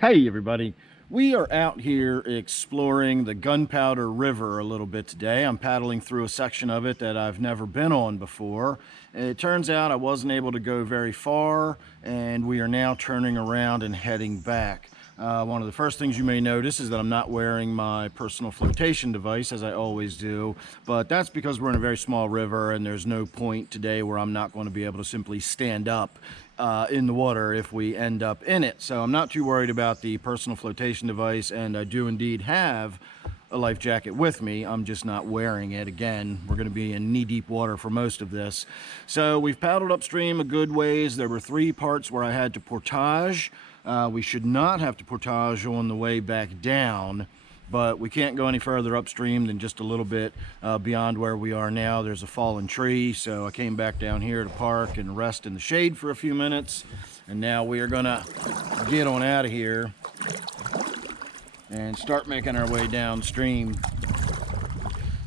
Hey everybody, we are out here exploring the Gunpowder River a little bit today. I'm paddling through a section of it that I've never been on before. It turns out I wasn't able to go very far, and we are now turning around and heading back. One of the first things you may notice is that I'm not wearing my personal flotation device as I always do, but that's because we're in a very small river and there's no point today where I'm not going to be able to simply stand up in the water if we end up in it. So I'm not too worried about the personal flotation device, and I do indeed have a life jacket with me. I'm just not wearing it. Again, we're going to be in knee-deep water for most of this. So we've paddled upstream a good ways. There were 3 parts where I had to portage. We should not have to portage on the way back down, but we can't go any further upstream than just a little bit beyond where we are now. There's a fallen tree, so I came back down here to park and rest in the shade for a few minutes, and now we are gonna get on out of here and start making our way downstream.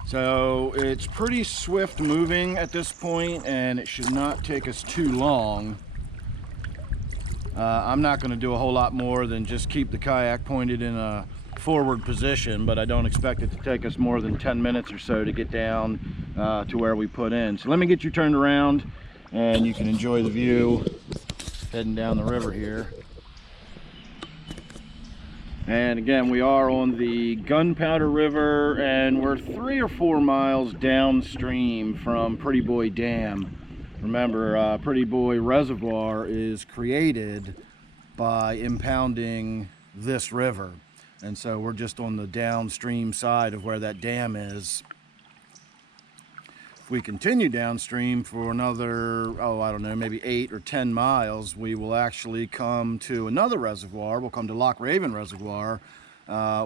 So it's pretty swift moving at this point, and it should not take us too long. I'm not going to do a whole lot more than just keep the kayak pointed in a forward position, but I don't expect it to take us more than 10 minutes or so to get down to where we put in. So let me get you turned around and you can enjoy the view heading down the river here. And again, we are on the Gunpowder River, and we're 3 or 4 miles downstream from Pretty Boy Dam. Remember, Pretty Boy Reservoir is created by impounding this river, and so we're just on the downstream side of where that dam is. If we continue downstream for another, I don't know, maybe 8 or 10 miles, we will actually come to another reservoir. We'll come to Loch Raven Reservoir,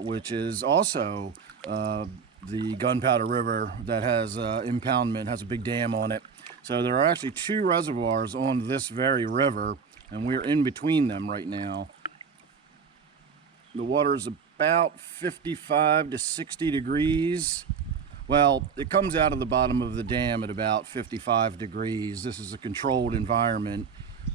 which is also the Gunpowder River that has impoundment, has a big dam on it. So there are actually 2 reservoirs on this very river, and we're in between them right now. The water is about 55 to 60 degrees. Well, it comes out of the bottom of the dam at about 55 degrees. This is a controlled environment.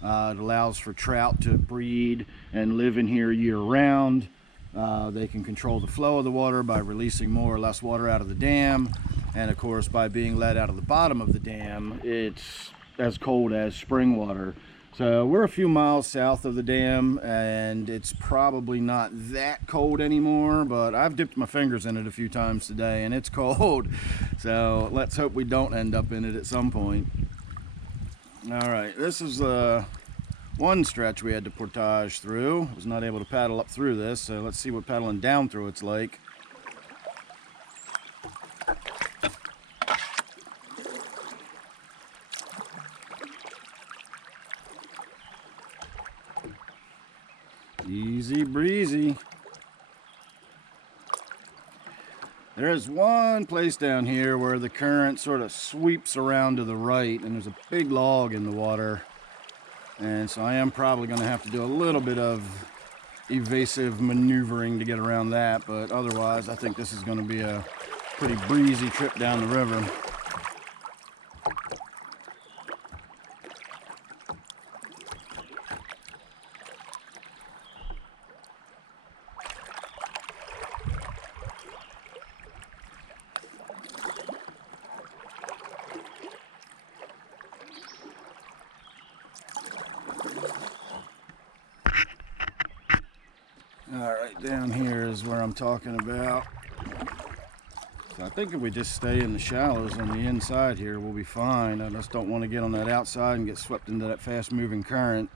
It allows for trout to breed and live in here year-round. They can control the flow of the water by releasing more or less water out of the dam. And of course, by being let out of the bottom of the dam, it's as cold as spring water. So we're a few miles south of the dam, and it's probably not that cold anymore, but I've dipped my fingers in it a few times today and it's cold. So let's hope we don't end up in it at some point. All right, this is one stretch we had to portage through. I was not able to paddle up through this, so let's see what paddling down through it's like. Easy breezy. There is one place down here where the current sort of sweeps around to the right, and there's a big log in the water. And so I am probably going to have to do a little bit of evasive maneuvering to get around that, but otherwise I think this is going to be a pretty breezy trip down the river. All right, down here is where I'm talking about. So I think if we just stay in the shallows on the inside here, we'll be fine. I just don't want to get on that outside and get swept into that fast-moving current.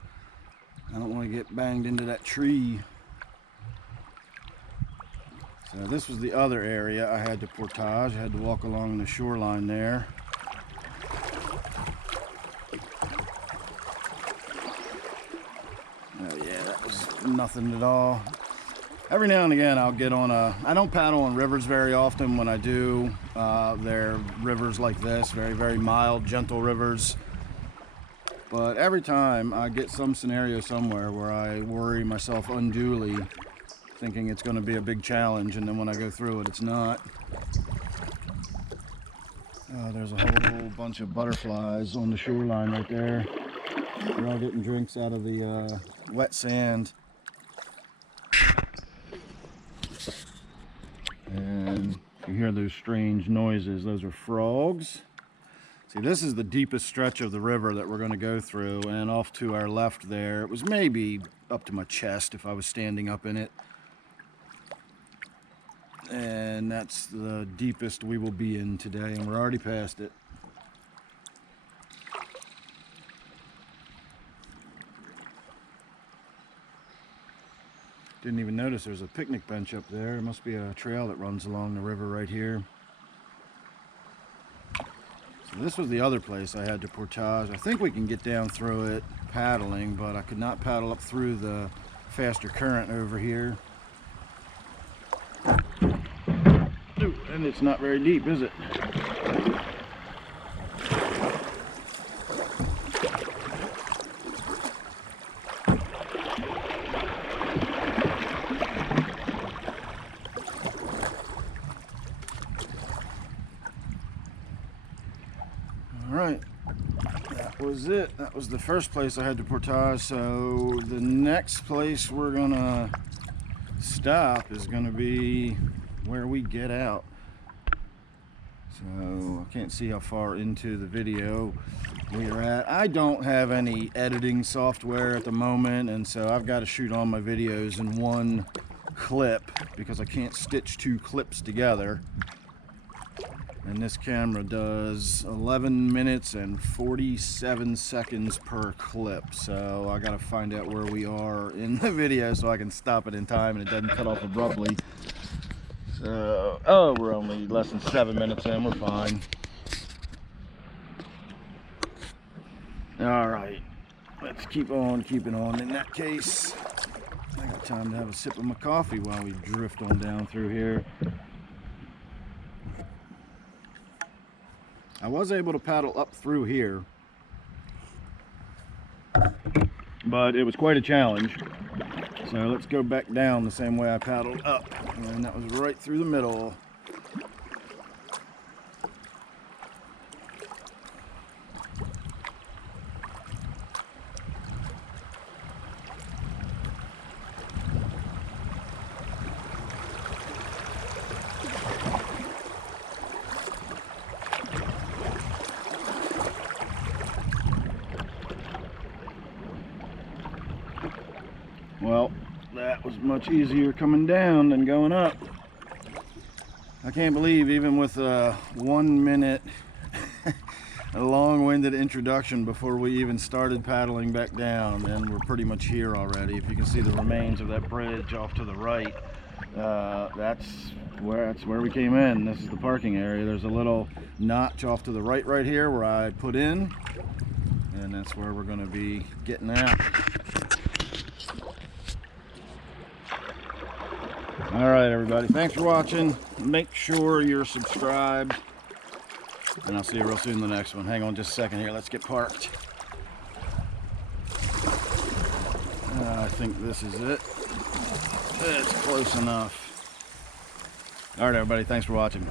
I don't want to get banged into that tree. So this was the other area I had to portage. I had to walk along the shoreline there. Oh yeah, that was nothing at all. Every now and again I'll get on I don't paddle on rivers very often. When I do, they're rivers like this, very, very mild, gentle rivers. But every time I get some scenario somewhere where I worry myself unduly, thinking it's going to be a big challenge, and then when I go through it, it's not. There's a whole bunch of butterflies on the shoreline right there. They're all getting drinks out of the wet sand. And you hear those strange noises. Those are frogs. See, this is the deepest stretch of the river that we're going to go through, and off to our left there, it was maybe up to my chest if I was standing up in it. And that's the deepest we will be in today, and we're already past it. Didn't even notice there's a picnic bench up there. There must be a trail that runs along the river right here. So this was the other place I had to portage. I think we can get down through it paddling, but I could not paddle up through the faster current over here. Ooh, and it's not very deep, is it? Alright, that was it. That was the first place I had to portage. So the next place we're gonna stop is gonna be where we get out. So I can't see how far into the video we are at. I don't have any editing software at the moment, and so I've got to shoot all my videos in one clip because I can't stitch two clips together. And this camera does 11 minutes and 47 seconds per clip. So I gotta find out where we are in the video so I can stop it in time and it doesn't cut off abruptly. So, oh, we're only less than 7 minutes in, we're fine. All right, let's keep on keeping on. In that case, I got time to have a sip of my coffee while we drift on down through here. I was able to paddle up through here, but it was quite a challenge. So let's go back down the same way I paddled up, and that was right through the middle. Well, that was much easier coming down than going up. I can't believe even with a 1 minute a long-winded introduction before we even started paddling back down, and we're pretty much here already. If you can see the remains of that bridge off to the right, that's where we came in. This is the parking area. There's a little notch off to the right here where I put in, and that's where we're going to be getting out. All right, everybody, thanks for watching. Make sure you're subscribed, and I'll see you real soon in the next one. Hang on just a second here. Let's get parked. I think this is it. It's close enough. All right, everybody, thanks for watching.